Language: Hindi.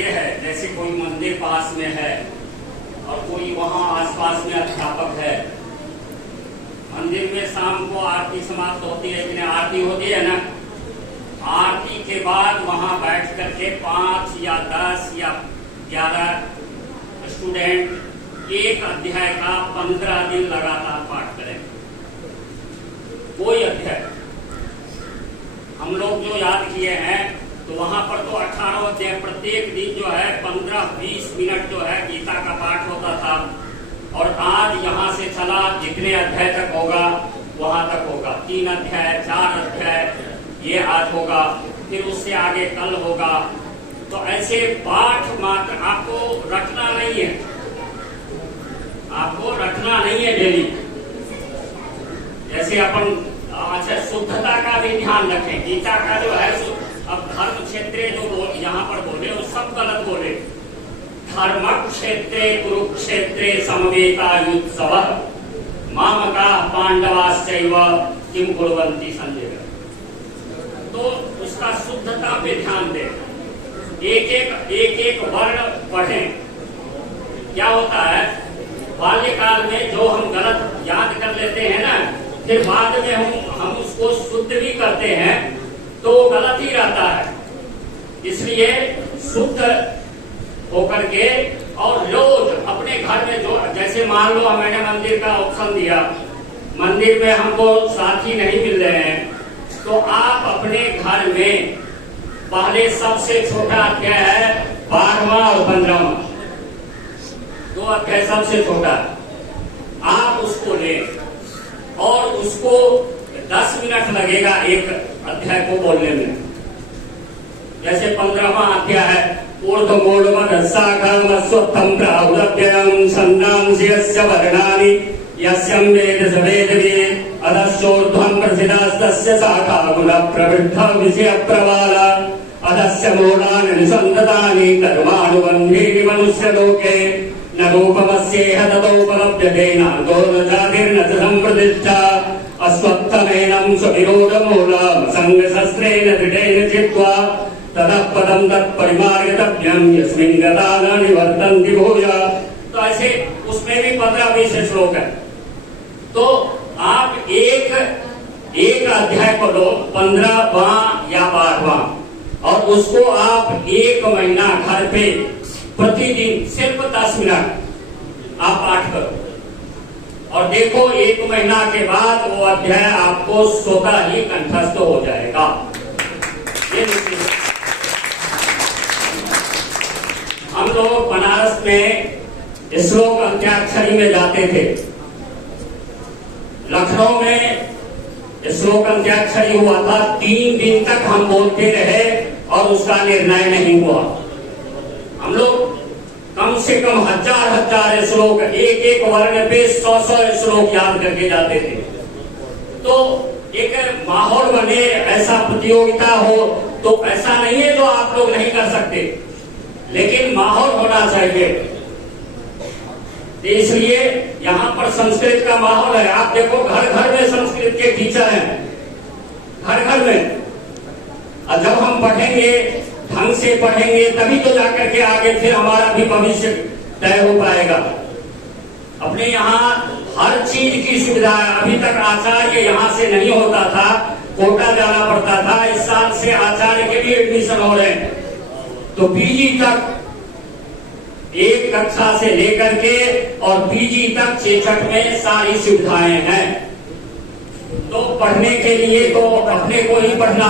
मंदिर है, जैसे कोई मंदिर पास में है और कोई वहां आसपास में अध्यापक है, मंदिर में शाम को आरती समाप्त होती है, लेकिन आरती होती है ना, आरती के बाद वहां बैठ करके 5 या 10 या 11 स्टूडेंट एक अध्याय का 15 दिन लगातार पाठ करें। कोई अध्याय हम लोग जो याद किए हैं, तो वहां पर तो 18 अध्याय प्रत्येक दिन जो है 15-20 मिनट जो है गीता का पाठ होता था। और आज यहाँ से चला जितने अध्याय तक होगा वहां तक होगा, 3 अध्याय 4 अध्याय ये आज होगा, फिर उससे आगे कल होगा। तो ऐसे पाठ मात्र आपको रखना नहीं है, आपको रखना नहीं है डेली। जैसे अपन अच्छा शुद्धता का भी ध्यान रखें। गीता का जो है अब धर्म क्षेत्रे जो यहाँ पर बोले वो सब गलत बोले। धर्म क्षेत्रे कुरुक्षेत्रे समवेतायुत्सवः मामकाः पांडवाश्चैव किम कुर्वन्ति संजय। तो उसका शुद्धता पे ध्यान दें, एक वर्ण पढ़ें। क्या होता है, बाल्यकाल में जो हम गलत याद कर लेते हैं ना, फिर बाद में हम उसको शुद्ध भी करते हैं तो गलत ही रहता है। इसलिए शुद्ध होकर के और रोज अपने घर में जो, जैसे मान लो मैंने मंदिर का ऑप्शन दिया, मंदिर में हमको साथी नहीं मिल रहे हैं, तो आप अपने घर में पहले सबसे छोटा अध्याय है 12वां और 15वां, 2 अध्याय सबसे छोटा, आप उसको लें और उसको 10 मिनट लगेगा एक अध्याय को बोलने में। जैसे 15वां अध्याय है ऊर्ध्वमूलमधः शाखाम् अश्वत्थम् प्राहुरव्ययम् छन्दांसि यस्य वर्णानि यस्यं वेद स वेदवित् अधश्चोर्ध्वम् प्रथितास्तस्य शाखा गुणप्रवृद्धा विषयप्रवाला अधस्य मूलानि निसन्ततानि कर्मानुबन्धीनि मनुष्यलोके न रूपमस्येह ततोपलभ्यते नान्तो न जातिर्न च सम्प्रतिष्ठा अश्वत्थमेनं स्वविरोधमूलम् संगशस्त्रेण दृढेन चित्वा ततः पदं तत्परिमार्गितव्यम् यस्मिन् गता न निवर्तन्ति भूयः। तो ऐसे उसमें भी 15-20 श्लोक है। तो आप एक अध्याय पढ़ो 15वां या 12वां, और उसको आप 1 महीना घर पे प्रतिदिन सिर्फ 10 मिनट आप पाठ करो और देखो 1 महीना के बाद वो अध्याय आपको स्वतः ही कंठस्थ हो जाएगा। ये हम लोग बनारस में श्लोक अंत्याक्षरी में जाते थे, लखनऊ में श्लोक अंत्याक्षरी हुआ था, 3 दिन तक हम बोलते रहे और उसका निर्णय नहीं हुआ। हम लोग कम से कम हजार श्लोक, एक वर्ण पे 100 श्लोक याद करके जाते थे। तो एक माहौल बने, ऐसा प्रतियोगिता हो, तो ऐसा नहीं है जो आप लोग नहीं कर सकते, लेकिन माहौल होना चाहिए। इसलिए यहाँ पर संस्कृत का माहौल है। आप देखो घर घर में संस्कृत के टीचर हैं, घर घर में। और जब हम पढ़ेंगे, ढंग से पढ़ेंगे, तभी तो जाकर के आगे फिर हमारा भी भविष्य तय हो पाएगा। अपने यहाँ हर चीज की सुविधा है। अभी तक आचार्य यहाँ से नहीं होता था, कोटा जाना पड़ता था। इस साल से आचार्य के भी एडमिशन हो रहे हैं। तो पीजी तक 1 कक्षा से लेकर के और पीजी तक चेचट में सारी सुविधाएं हैं। तो पढ़ने के लिए तो अपने को ही पढ़ना